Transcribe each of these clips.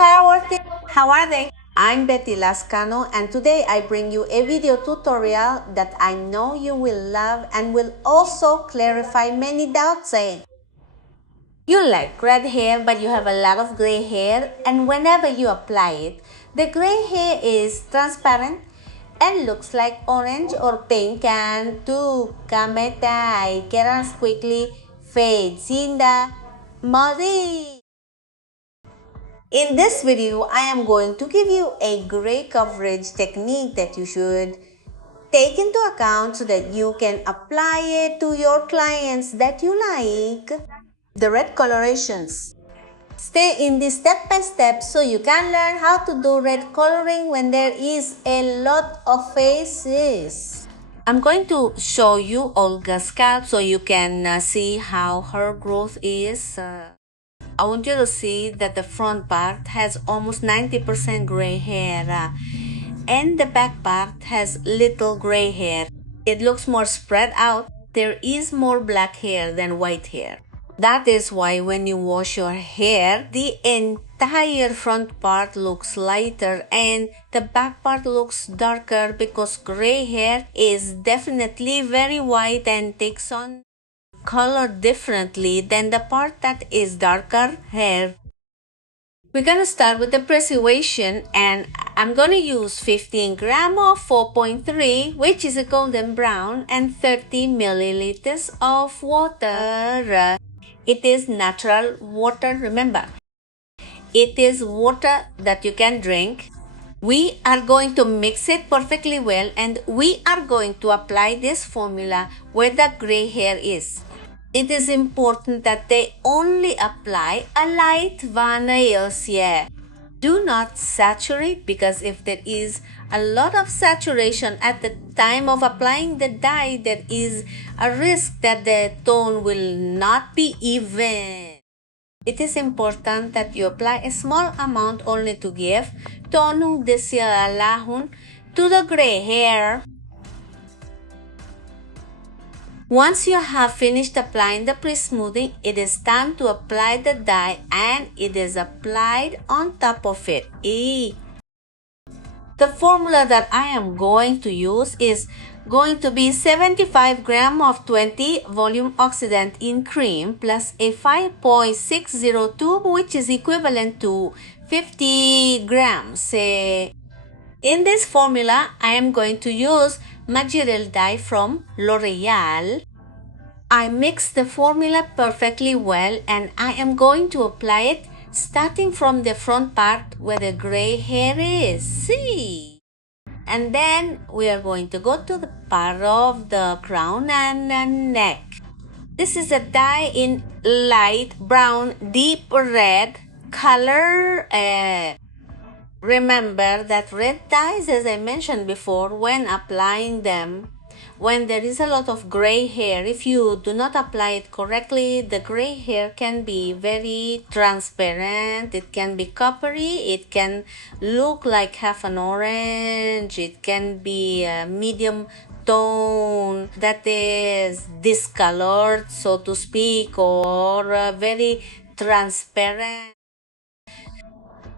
How are they? I'm Betty Lascano, and today I bring you a video tutorial that I know you will love and will also clarify many doubts in. You like red hair, but you have a lot of gray hair, and whenever you apply it, the gray hair is transparent and looks like orange or pink, and to kametai kerans quickly fades in the muddy. In this video, I am going to give you a gray coverage technique that you should take into account so that you can apply it to your clients that you like. The red colorations. Stay in this step by step so you can learn how to do red coloring when there is a lot of faces. I'm going to show you Olga's scalp so you can see how her growth is. I want you to see that the front part has almost 90% gray hair and the back part has little gray hair. It looks more spread out. There is more black hair than white hair. That is why when you wash your hair, the entire front part looks lighter and the back part looks darker because gray hair is definitely very white and takes on color differently than the part that is darker hair. We're gonna start with the preservation, and I'm gonna use 15 gram of 4.3, which is a golden brown, and 30 milliliters of water. It is natural water, remember. It is water that you can drink. We are going to mix it perfectly well, and we are going to apply this formula where the gray hair is. It is important that they only apply a light nails here. Do not saturate, because if there is a lot of saturation at the time of applying the dye, there is a risk that the tone will not be even. It is important that you apply a small amount only to give tonung desialahun to the gray hair. Once you have finished applying the pre-smoothing, it is time to apply the dye, and it is applied on top of it. The formula that I am going to use is going to be 75 gram of 20 volume oxidant in cream plus a 5.60 tube, which is equivalent to 50 grams. In this formula, I am going to use Majirel dye from L'Oreal. I mix the formula perfectly well, and I am going to apply it starting from the front part where the gray hair is. See? And then we are going to go to the part of the crown and neck. This is a dye in light brown, deep red color. Remember that red dyes, as I mentioned before, when applying them, when there is a lot of gray hair, if you do not apply it correctly, the gray hair can be very transparent, it can be coppery, it can look like half an orange, it can be a medium tone that is discolored, so to speak, or very transparent.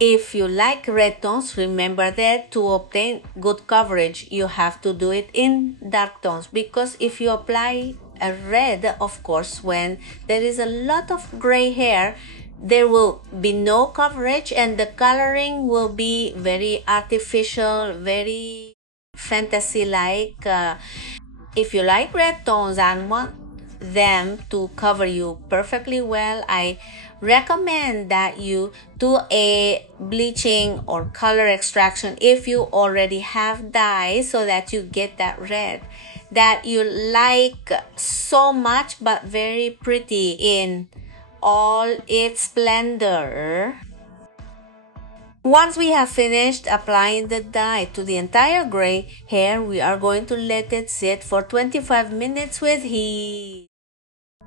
If you like red tones, remember that to obtain good coverage, you have to do it in dark tones, because if you apply a red, of course, when there is a lot of gray hair, there will be no coverage and the coloring will be very artificial, very fantasy-like. If you like red tones and want them to cover you perfectly well, I recommend that you do a bleaching or color extraction if you already have dye, so that you get that red that you like so much but very pretty in all its splendor. Once we have finished applying the dye to the entire gray hair, we are going to let it sit for 25 minutes with heat.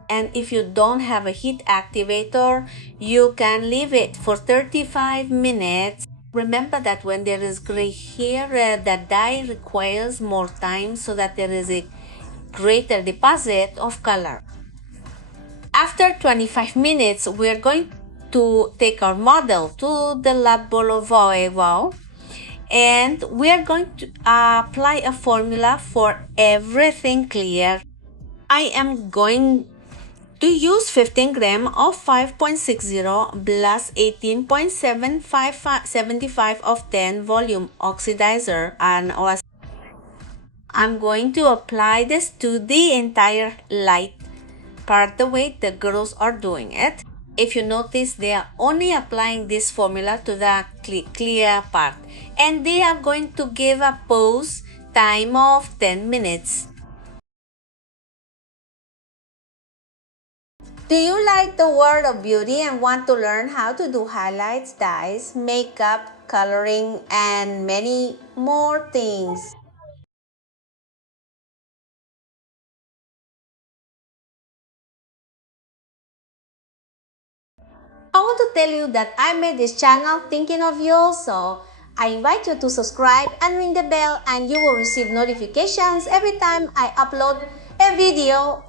And if you don't have a heat activator, you can leave it for 35 minutes. Remember that when there is gray hair, the dye requires more time so that there is a greater deposit of color. After 25 minutes, we are going to take our model to the lab Bolovoevo, and we are going to apply a formula for everything clear. I am going to use 15 gram of 5.60 plus 18.75 of 10 volume oxidizer, and I'm going to apply this to the entire light part the way the girls are doing it. If you notice, they are only applying this formula to the clear part, and they are going to give a pause time of 10 minutes. Do you like the world of beauty and want to learn how to do highlights, dyes, makeup, coloring, and many more things? I want to tell you that I made this channel thinking of you, so I invite you to subscribe and ring the bell, and you will receive notifications every time I upload a video.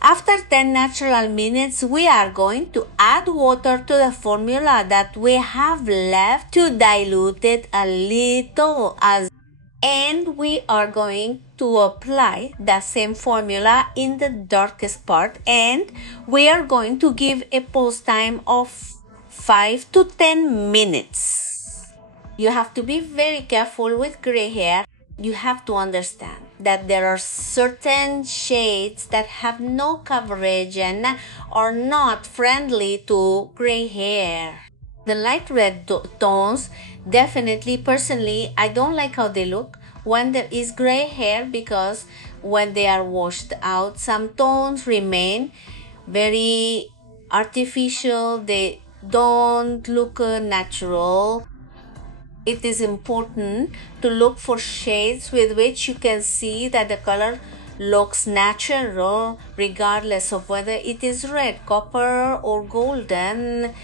After 10 natural minutes, we are going to add water to the formula that we have left to dilute it a little, and we are going to apply the same formula in the darkest part, and we are going to give a pause time of 5 to 10 minutes. You have to be very careful with gray hair. You have to understand that there are certain shades that have no coverage and are not friendly to gray hair. The light red tones, definitely, personally, I don't like how they look when there is gray hair, because when they are washed out, some tones remain very artificial. They don't look natural. It is important to look for shades with which you can see that the color looks natural, regardless of whether it is red, copper, or golden,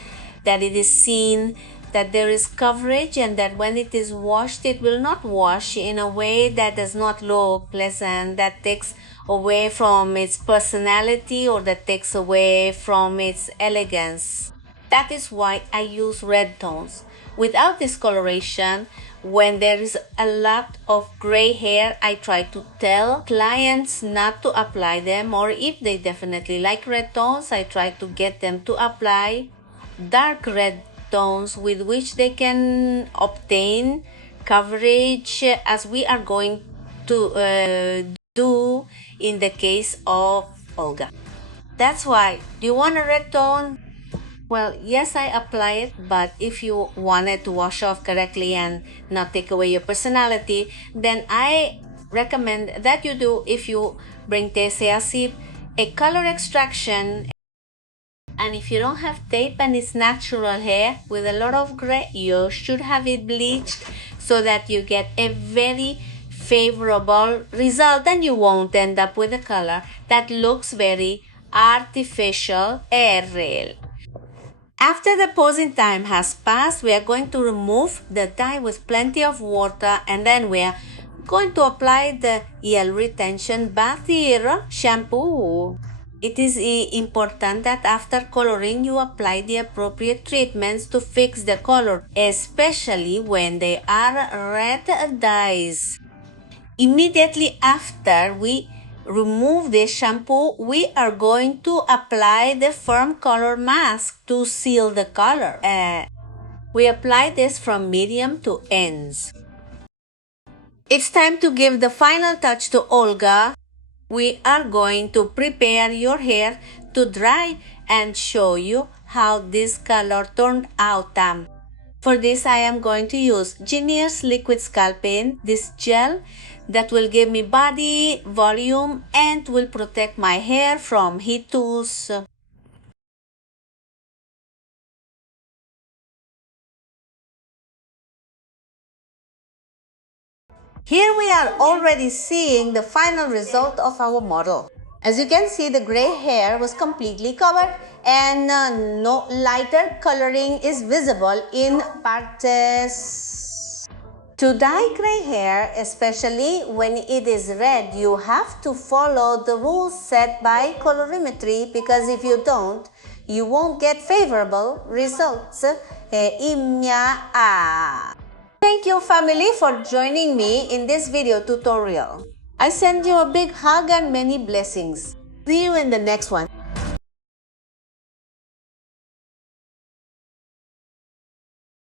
that it is seen that there is coverage, and that when it is washed, it will not wash in a way that does not look pleasant, that takes away from its personality or that takes away from its elegance. That is why I use red tones. Without discoloration, when there is a lot of gray hair, I try to tell clients not to apply them, or if they definitely like red tones, I try to get them to apply dark red tones with which they can obtain coverage, as we are going to do in the case of Olga. That's why, do you want a red tone? Well, yes, I apply it, but if you wanted to wash off correctly and not take away your personality, then I recommend that you do, if you bring Tessé a color extraction. And if you don't have tape and it's natural hair with a lot of gray, you should have it bleached so that you get a very favorable result, and you won't end up with a color that looks very artificial and real. After the posing time has passed, we are going to remove the dye with plenty of water, and then we are going to apply the Gel Retention Bathier shampoo. It is important that after coloring, you apply the appropriate treatments to fix the color, especially when they are red dyes. Immediately after we remove the shampoo, we are going to apply the firm color mask to seal the color. We apply this from medium to ends. It's time to give the final touch to Olga. We are going to prepare your hair to dry and show you how this color turned out. For this, I am going to use Garnier's Liquid Sculpting, this gel that will give me body, volume, and will protect my hair from heat tools. Here we are already seeing the final result of our model. As you can see, the gray hair was completely covered, and no lighter coloring is visible in parts. To dye gray hair, especially when it is red, you have to follow the rules set by colorimetry, because if you don't, you won't get favorable results imya. Thank you, family, for joining me in this video tutorial. I send you a big hug and many blessings. See you in the next one.